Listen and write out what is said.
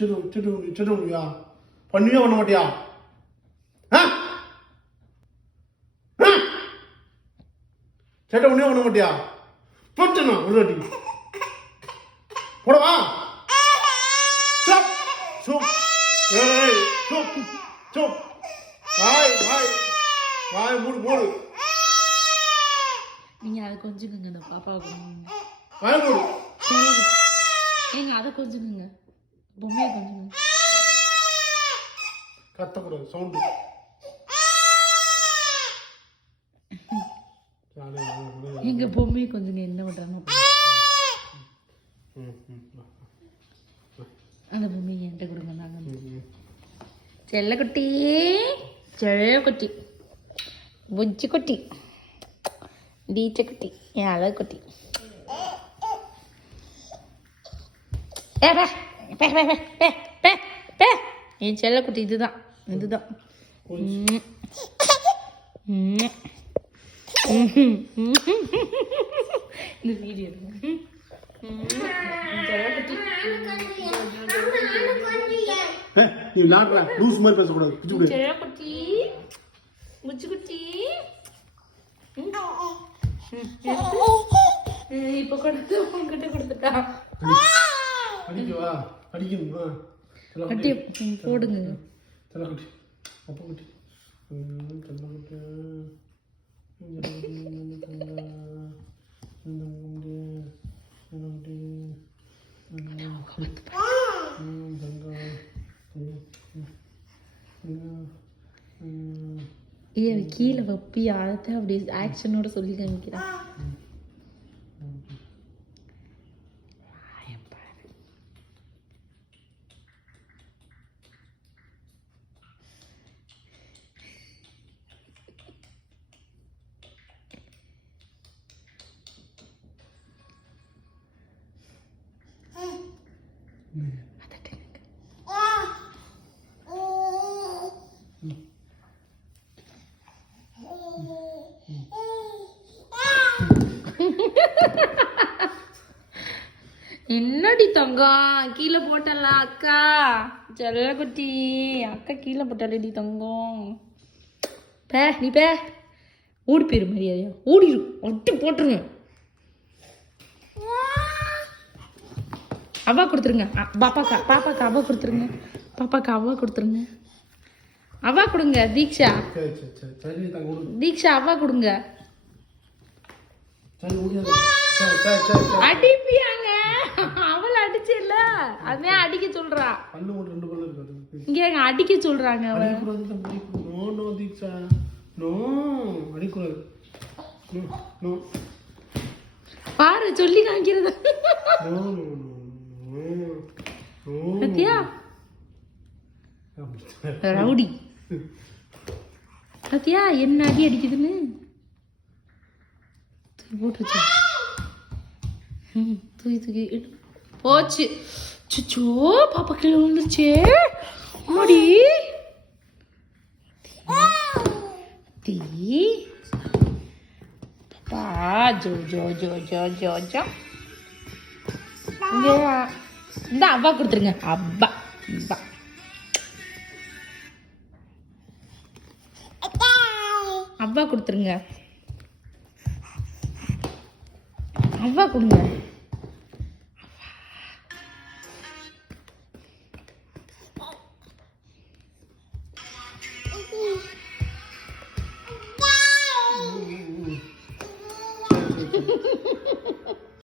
வச்சுடுவியா? பண்ணியே பண்ண மாட்டியா? சேட்டை பண்ணியே பண்ண மாட்டியா? போட்டுனா ஒரு வாட்டி போடவா? வாய் மூடு மூடு. நீங்க அதை கொஞ்சுக்குங்க, இந்த பாப்பாவுக்கு வாய் மூடு. ஏங்க அதை கொஞ்சுக்குங்க, பொம்மையை கொஞ்சுங்க. கத்தக்கூடாது, சவுண்டு. எங்க பொம்மையை கொஞ்சுங்க. என்ன பண்றாங்க அந்த பொம்மையை என்கிட்ட கொடுங்க. நாங்க செல்லக்குட்டி, செல்லக்குட்டி, புஜ்ஜி குட்டி, டீச்ச குட்டி, என் அழகு குட்டி. என் செல்லக்குட்டி இதுதான், இதுதான். இந்த வீடியோ நீ விளையாடுற லூஸ் மாதிரி பேசக்கூடாது. செல்லக்குட்டி, புஜ்ஜி குட்டி. இப்ப கொடுத்து உங்ககிட்ட கொடுத்துட்டா. அடிக்கவா? அடிக்கணுமா? கட்டி போடுங்க. செல்லக்குட்டி, அப்பா குட்டி, செல்லக்குட்டி, கீழே வப்பி அதை அப்படி ஆக்ஷனோட சொல்லி காமிக்கிறேன். என்னடி தங்கம் கீழே போட்டல அக்கா? செல்லக்குட்டி, அக்கா கீழே போட்டாலடி தங்கம். பே நீ பே, ஓடி போயிரு மரியாதையா, ஓடிடும். ஒட்டி போட்டுருங்க. அவா கொடுத்துருங்க. பாப்பாக்கா, பாப்பாக்கா அவா கொடுத்துருங்க. பாப்பாக்கா அவா கொடுத்துருங்க. அவா கொடுங்க. தீக்ஷா, தீக்ஷா அவா கொடுங்க. அடிப்பியாங்க, அவளை அடிச்சில்ல, அதே அடிக்க சொல்றா. இங்க அடிக்க சொல்றாங்க. பாரு சொல்லி காமிக்கிறது. பத்தியா ரவுடி, பத்தியா என்ன அடி அடிக்குதுன்னு போட்டுருச்சு. தூக்கி தூக்கி போச்சு. சுச்சோ பாப்பா கீழே விழுந்துருச்சு. அம்மாடி தீ பாப்பா. Joe Joe Joe Joe Joe Joe. இந்த அவ்வா கொடுத்துருங்க. அப்பா அப்பா அவ்வா கொடுத்துருங்க. அவ்வா கொடுங்க.